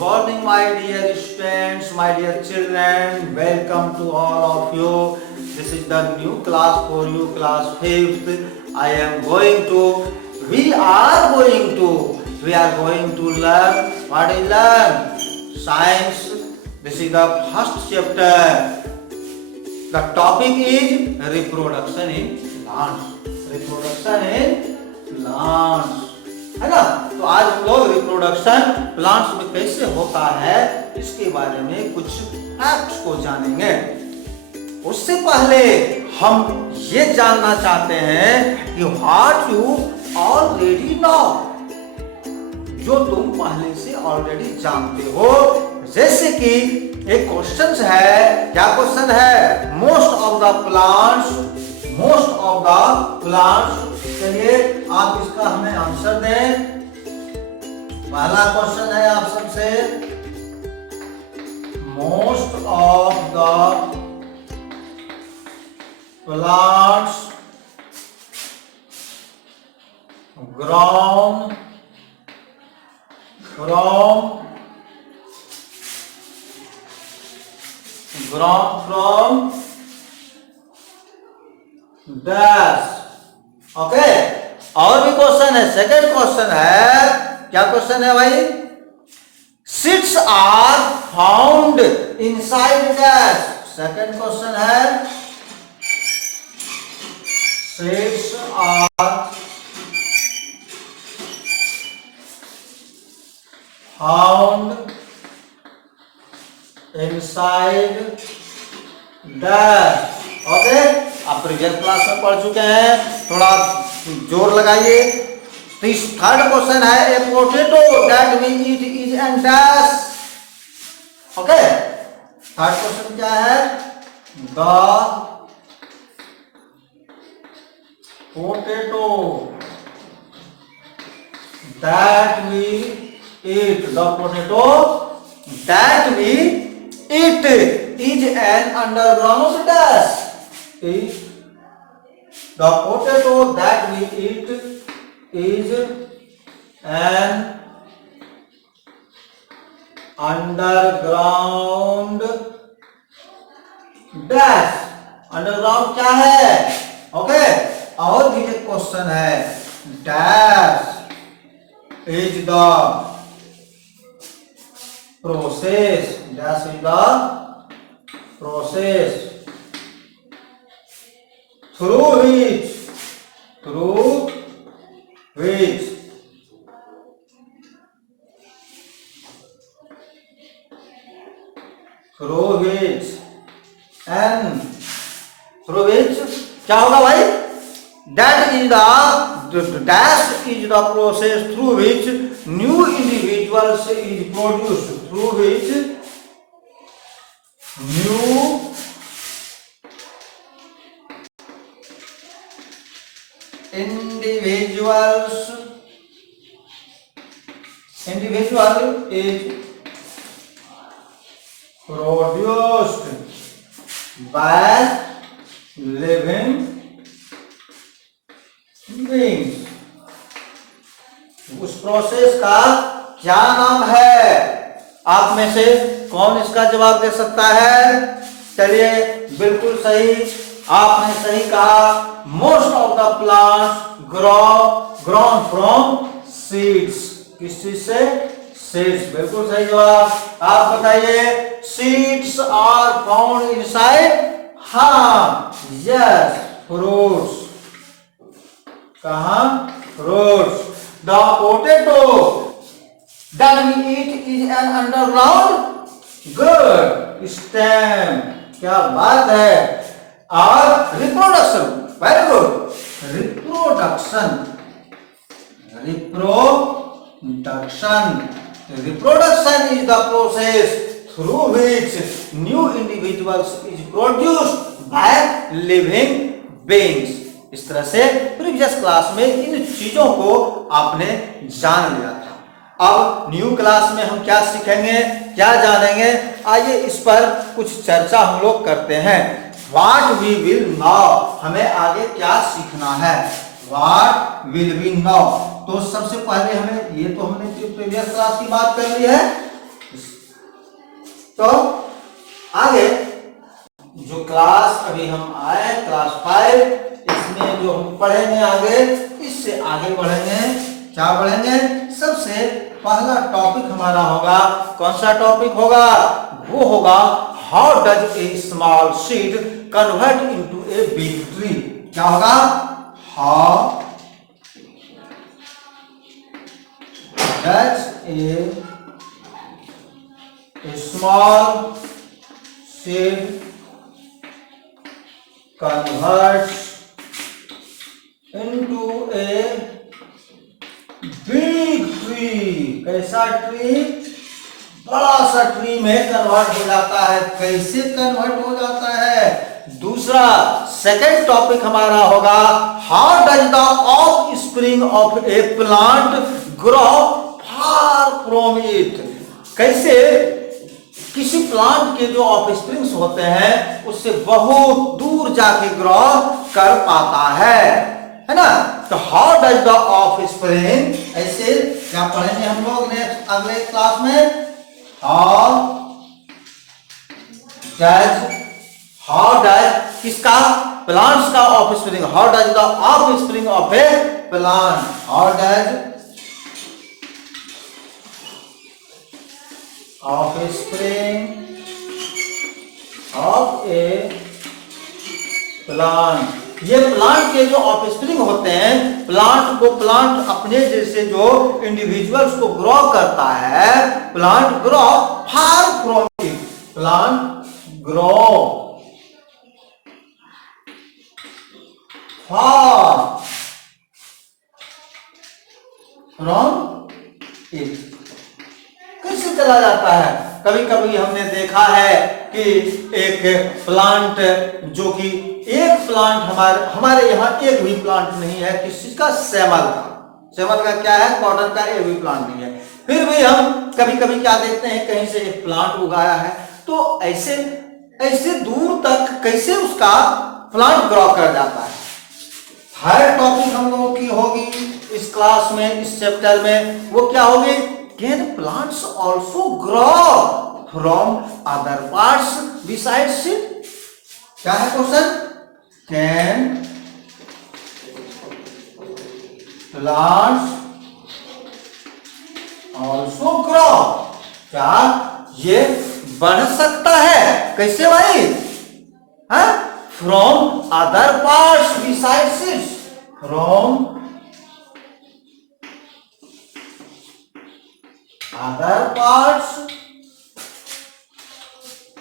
morning, my dear students, my dear children. Welcome to all of you. This is the new class for you, class 5th. We are going to learn. What is learn? Science. This is the first chapter. The topic is reproduction in plants. Reproduction in plants. है ना। तो आज हम लोग reproduction plants में कैसे होता है इसके बारे में कुछ फैक्ट्स को जानेंगे। उससे पहले हम ये जानना चाहते हैं कि व्हाट यू ऑलरेडी नो, जो तुम पहले से ऑलरेडी जानते हो। जैसे कि एक क्वेश्चन है, क्या क्वेश्चन है? Most of the plants. चलिए आप इसका हमें आंसर दें। पहला क्वेश्चन है आप सबसे, most of the plants grown from dash. Okay, और भी क्वेश्चन है। सेकंड क्वेश्चन है, क्या क्वेश्चन है भाई? Seeds are found inside dash. Second question है, seeds are found inside dash. Okay, आप प्रीवियस क्लास में पढ़ चुके हैं, थोड़ा जोर लगाइए। तो इस थर्ड क्वेश्चन है, a potato that we eat is an dash. Okay, third question क्या है? The potato that we eat, the potato that we eat is an underground dash. The potato that we eat is an underground dash। Underground क्या है? Okay, और भी एक question है, dash is the process, dash is the process through which क्या होगा भाई? That is the dash is the process through which new individuals is produced, through which new individual is produced by living beings। उस process का क्या नाम है? आप में से कौन इसका जवाब दे सकता है? चलिए, बिल्कुल सही, आपने सही कहा। Most of the plants grown from seeds. किस चीज से? सीड्स, बिल्कुल सही जवाब। आप बताइए, सीड्स आर फाउंड इनसाइड, हाँ, यस, फ्रूट्स। कहां? Fruits. The potato that we eat is an underground, good, stem. क्या बात है। और reproduction, very good, reproduction is the process through which new individuals is produced by living beings। इस तरह से previous class में इन चीजों को आपने जान लिया था। अब न्यू क्लास में हम क्या सीखेंगे, क्या जानेंगे? आइए इस पर कुछ चर्चा हम लोग करते हैं। What we will know, हमें आगे क्या सीखना है? What will we know? तो सबसे पहले हमें, ये तो हमने प्रीवियस क्लास की बात कर ली है, तो आगे जो क्लास अभी हम आए क्लास 5, इसमें जो हम पढ़ेंगे आगे, इससे आगे बढ़ेंगे। क्या बढ़ेंगे? सबसे पहला टॉपिक हमारा होगा, कौन सा टॉपिक होगा? वो होगा how does a small seed convert into a big tree. क्या होगा? How does a small seed converts into a big tree। कैसा ट्री? बड़ा सा ट्री में कन्वर्ट हो जाता है। कैसे कन्वर्ट हो जाता है? दूसरा सेकंड टॉपिक हमारा होगा how does the of spring of A plant grow far from it. कैसे किसी प्लांट के जो ऑफ स्प्रिंग्स होते हैं उससे बहुत दूर जाके ग्रो कर पाता है ना। तो how does the of spring, ऐसे क्या पढ़ेंगे हम लोग नेक्स्ट अगले क्लास में? हाउ डज किसका? प्लांट्स का of spring. How does the of spring of A plant, how does of spring of A plant. ये प्लांट के जो ऑफ स्प्रिंग होते हैं, प्लांट अपने जैसे जो इंडिविजुअल्स को ग्रो करता है, plant grow far from it, plant grow far from it. कैसे चला जाता है? कभी कभी हमने देखा है कि एक प्लांट, जो कि एक प्लांट हमारे यहाँ एक भी प्लांट नहीं है, किसी का सेमल का क्या है, कॉटन का एक भी प्लांट नहीं है, फिर भी हम कभी कभी क्या देखते हैं कहीं से एक प्लांट उगाया है। तो ऐसे दूर तक कैसे उसका प्लांट ग्रो कर जाता है। हर टॉपिक हम लोगों की होगी इस क्लास में, इस चैप्टर में, वो क्या होगी? Can plants also grow from other parts besides it? क्या है question? Can plants also grow? क्या ये बढ़ सकता है? कैसे भाई? हाँ? From other parts besides it? From other parts,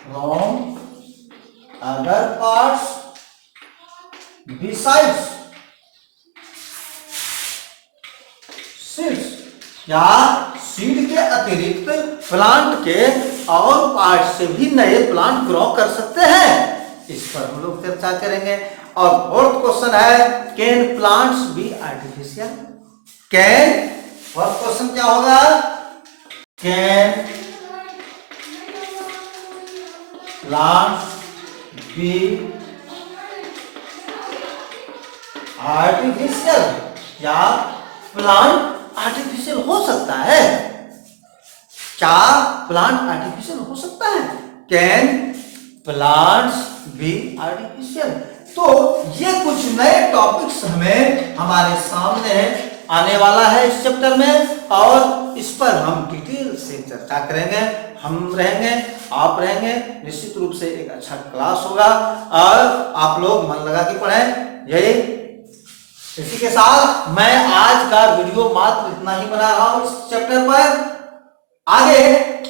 from other parts besides seeds। क्या सीड के अतिरिक्त प्लांट के और पार्ट से भी नए प्लांट ग्रो कर सकते हैं? इस पर हम लोग चर्चा करेंगे। और फोर्थ क्वेश्चन है can plants be artificial. Can, fourth question क्या होगा? Can plants be artificial? क्या प्लांट आर्टिफिशियल हो सकता है? क्या प्लांट आर्टिफिशियल हो सकता है? Can plants be artificial. तो ये कुछ नए टॉपिक्स हमें हमारे सामने आने वाला है इस चैप्टर में, और इस पर हम डिटेल से चर्चा करेंगे। हम रहेंगे, आप रहेंगे, निश्चित रूप से एक अच्छा क्लास होगा और आप लोग मन लगा के पढ़ें। यही इसी के साथ मैं आज का वीडियो मात्र इतना ही बना रहा हूं इस चैप्टर पर। आगे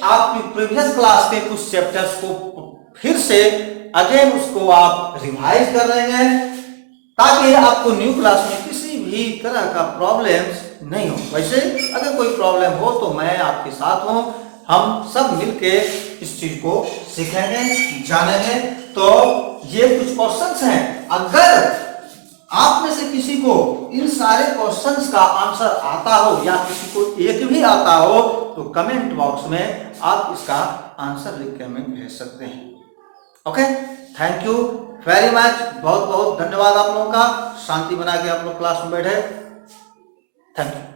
आपकी प्रीवियस क्लास के कुछ चैप्टर्स को फिर से अगेन उसको आप रिवाइज कर लेंगे, ताकि आपको न्यू क्लास में किसी भी तरह का प्रॉब्लम्स नहीं हो। वैसे अगर कोई प्रॉब्लम हो तो मैं आपके साथ हूं, हम सब मिलके इस चीज को सीखेंगे, जानेंगे। तो ये कुछ क्वेश्चंस हैं, अगर आप में से किसी को इन सारे क्वेश्चंस का आंसर आता हो या किसी को एक भी आता हो तो कमेंट बॉक्स में आप इसका आंसर लिख के हमें भेज सकते हैं। Okay, thank you very much, बहुत बहुत धन्यवाद आप लोगों का। शांति बना के आप लोग क्लास में बैठे। Thank you.